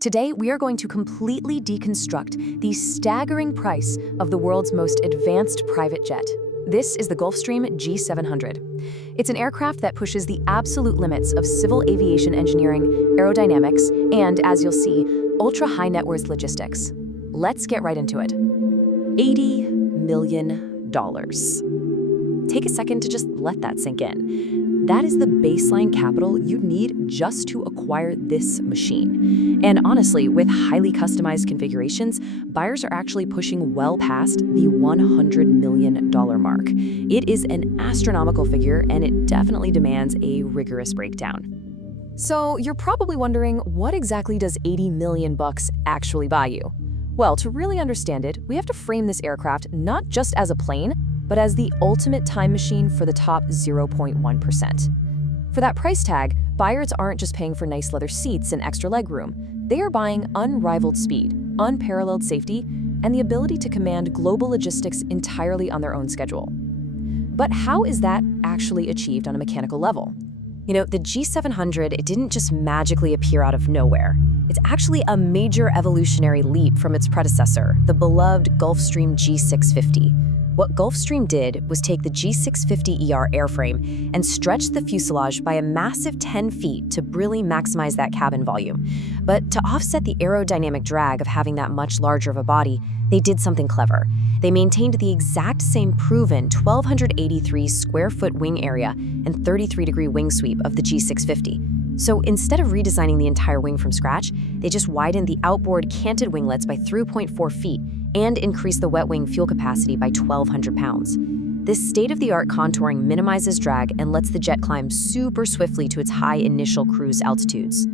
Today, we are going to completely deconstruct the staggering price of the world's most advanced private jet. This is the Gulfstream G700. It's an aircraft that pushes the absolute limits of civil aviation engineering, aerodynamics, and, as you'll see, ultra-high net worth logistics. Let's get right into it. $80 million. Take a second to just let that sink in. That is the baseline capital you'd need just to acquire this machine. And honestly, with highly customized configurations, buyers are actually pushing well past the $100 million mark. It is an astronomical figure, and it definitely demands a rigorous breakdown. So you're probably wondering, what exactly does $80 million actually buy you? Well, to really understand it, we have to frame this aircraft not just as a plane, but as the ultimate time machine for the top 0.1%. For that price tag, buyers aren't just paying for nice leather seats and extra legroom. They are buying unrivaled speed, unparalleled safety, and the ability to command global logistics entirely on their own schedule. But how is that actually achieved on a mechanical level? You know, the G700, it didn't just magically appear out of nowhere. It's actually a major evolutionary leap from its predecessor, the beloved Gulfstream G650. What Gulfstream did was take the G650ER airframe and stretch the fuselage by a massive 10 feet to really maximize that cabin volume. But to offset the aerodynamic drag of having that much larger of a body, they did something clever. They maintained the exact same proven 1,283 square foot wing area and 33-degree wing sweep of the G650. So instead of redesigning the entire wing from scratch, they just widened the outboard canted winglets by 3.4 feet and increased the wet wing fuel capacity by 1,200 pounds. This state-of-the-art contouring minimizes drag and lets the jet climb super swiftly to its high initial cruise altitudes.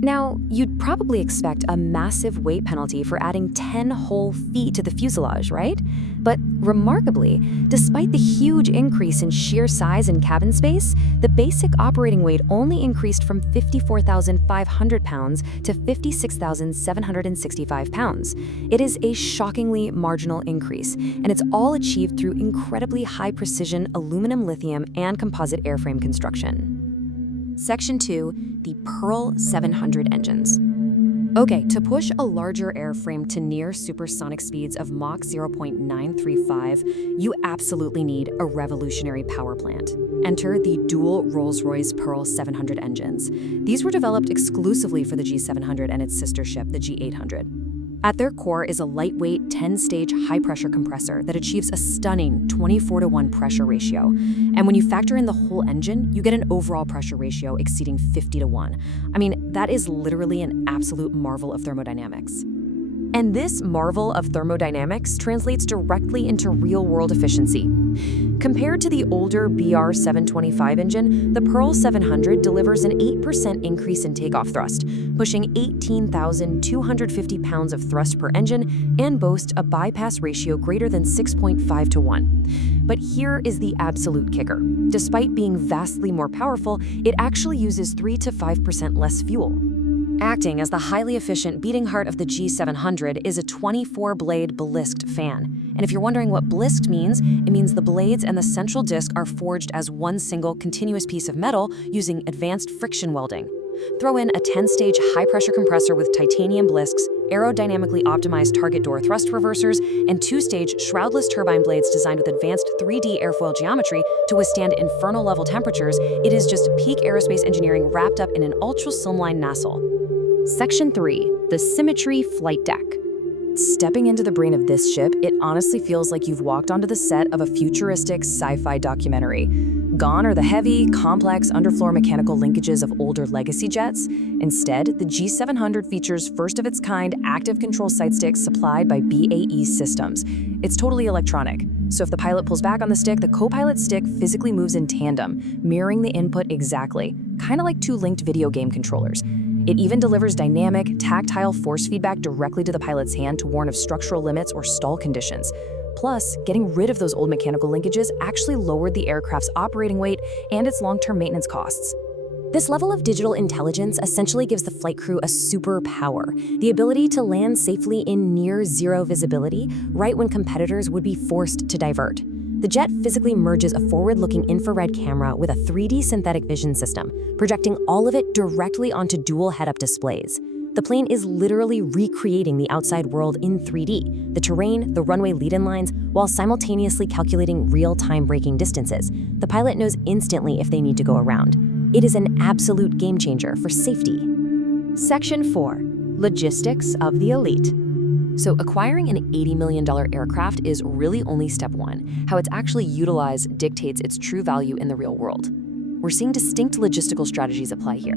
Now, you'd probably expect a massive weight penalty for adding 10 whole feet to the fuselage, right? But remarkably, despite the huge increase in sheer size and cabin space, the basic operating weight only increased from 54,500 pounds to 56,765 pounds. It is a shockingly marginal increase, and it's all achieved through incredibly high-precision aluminum, lithium, and composite airframe construction. Section 2, the Pearl 700 engines. Okay, to push a larger airframe to near supersonic speeds of Mach 0.935, you absolutely need a revolutionary power plant. Enter the dual Rolls-Royce Pearl 700 engines. These were developed exclusively for the G700 and its sister ship, the G800. At their core is a lightweight 10-stage high-pressure compressor that achieves a stunning 24-to-1 pressure ratio. And when you factor in the whole engine, you get an overall pressure ratio exceeding 50-to-1. I mean, that is literally an absolute marvel of thermodynamics. And this marvel of thermodynamics translates directly into real-world efficiency. Compared to the older BR-725 engine, the Pearl 700 delivers an 8% increase in takeoff thrust, pushing 18,250 pounds of thrust per engine, and boasts a bypass ratio greater than 6.5-to-1. But here is the absolute kicker. Despite being vastly more powerful, it actually uses 3 to 5% less fuel. Acting as the highly efficient beating heart of the G700 is a 24-blade blisked fan. And if you're wondering what blisked means, it means the blades and the central disc are forged as one single continuous piece of metal using advanced friction welding. Throw in a 10-stage high-pressure compressor with titanium blisks, aerodynamically optimized target door thrust reversers, and 2-stage shroudless turbine blades designed with advanced 3D airfoil geometry to withstand infernal-level temperatures. It is just peak aerospace engineering wrapped up in an ultra-slimline nacelle. Section 3, the Symmetry Flight Deck. Stepping into the brain of this ship, it honestly feels like you've walked onto the set of a futuristic sci-fi documentary. Gone are the heavy, complex, underfloor mechanical linkages of older legacy jets. Instead, the G700 features first-of-its-kind Active Control Sidesticks supplied by BAE Systems. It's totally electronic, so if the pilot pulls back on the stick, the co-pilot stick physically moves in tandem, mirroring the input exactly, kind of like two linked video game controllers. It even delivers dynamic, tactile force feedback directly to the pilot's hand to warn of structural limits or stall conditions. Plus, getting rid of those old mechanical linkages actually lowered the aircraft's operating weight and its long-term maintenance costs. This level of digital intelligence essentially gives the flight crew a superpower, the ability to land safely in near-zero visibility, right when competitors would be forced to divert. The jet physically merges a forward-looking infrared camera with a 3D synthetic vision system, projecting all of it directly onto dual head-up displays. The plane is literally recreating the outside world in 3D, the terrain, the runway lead-in lines, while simultaneously calculating real-time braking distances. The pilot knows instantly if they need to go around. It is an absolute game changer for safety. Section 4. Logistics of the elite. So acquiring an $80 million aircraft is really only step one. How it's actually utilized dictates its true value in the real world. We're seeing distinct logistical strategies apply here.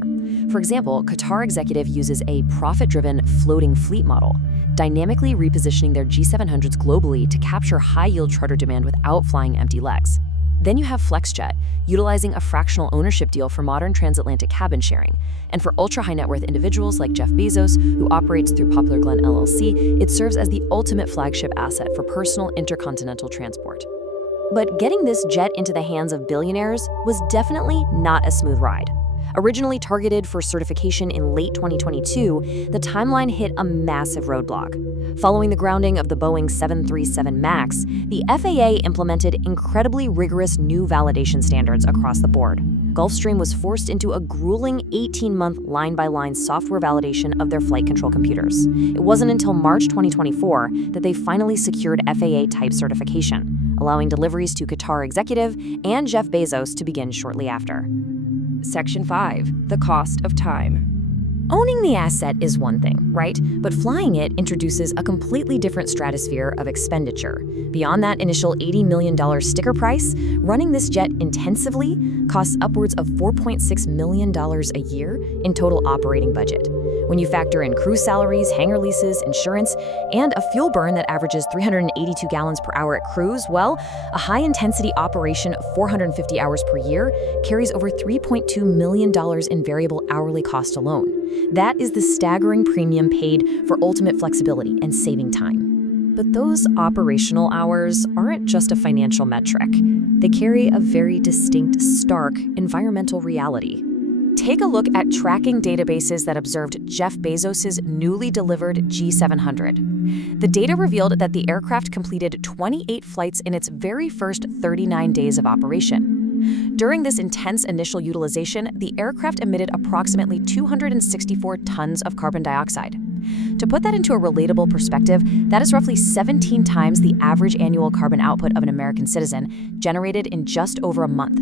For example, Qatar Executive uses a profit-driven floating fleet model, dynamically repositioning their G700s globally to capture high-yield charter demand without flying empty legs. Then you have FlexJet, utilizing a fractional ownership deal for modern transatlantic cabin sharing. And for ultra-high net worth individuals like Jeff Bezos, who operates through Poplar Glen LLC, it serves as the ultimate flagship asset for personal intercontinental transport. But getting this jet into the hands of billionaires was definitely not a smooth ride. Originally targeted for certification in late 2022, the timeline hit a massive roadblock. Following the grounding of the Boeing 737 Max, the FAA implemented incredibly rigorous new validation standards across the board. Gulfstream was forced into a grueling 18-month line-by-line software validation of their flight control computers. It wasn't until March 2024 that they finally secured FAA type certification, allowing deliveries to Qatar Executive and Jeff Bezos to begin shortly after. Section 5. The cost of time. Owning the asset is one thing, right? But flying it introduces a completely different stratosphere of expenditure. Beyond that initial $80 million sticker price, running this jet intensively costs upwards of $4.6 million a year in total operating budget. When you factor in crew salaries, hangar leases, insurance, and a fuel burn that averages 382 gallons per hour at cruise, well, a high-intensity operation of 450 hours per year carries over $3.2 million in variable hourly cost alone. That is the staggering premium paid for ultimate flexibility and saving time. But those operational hours aren't just a financial metric. They carry a very distinct, stark environmental reality. Take a look at tracking databases that observed Jeff Bezos' newly delivered G700. The data revealed that the aircraft completed 28 flights in its very first 39 days of operation. During this intense initial utilization, the aircraft emitted approximately 264 tons of carbon dioxide. To put that into a relatable perspective, that is roughly 17 times the average annual carbon output of an American citizen, generated in just over a month.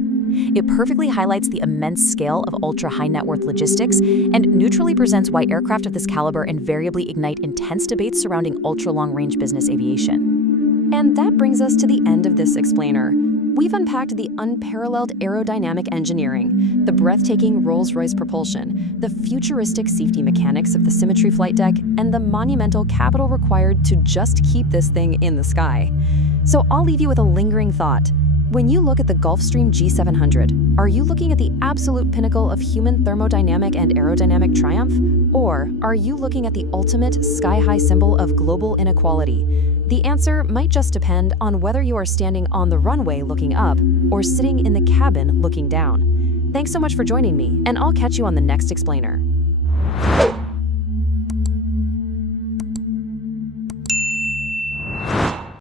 It perfectly highlights the immense scale of ultra-high net worth logistics and neutrally presents why aircraft of this caliber invariably ignite intense debates surrounding ultra-long-range business aviation. And that brings us to the end of this explainer. We've unpacked the unparalleled aerodynamic engineering, the breathtaking Rolls-Royce propulsion, the futuristic safety mechanics of the Symmetry Flight Deck, and the monumental capital required to just keep this thing in the sky. So I'll leave you with a lingering thought. When you look at the Gulfstream G700, are you looking at the absolute pinnacle of human thermodynamic and aerodynamic triumph? Or are you looking at the ultimate sky-high symbol of global inequality? The answer might just depend on whether you are standing on the runway looking up or sitting in the cabin looking down. Thanks so much for joining me, and I'll catch you on the next explainer.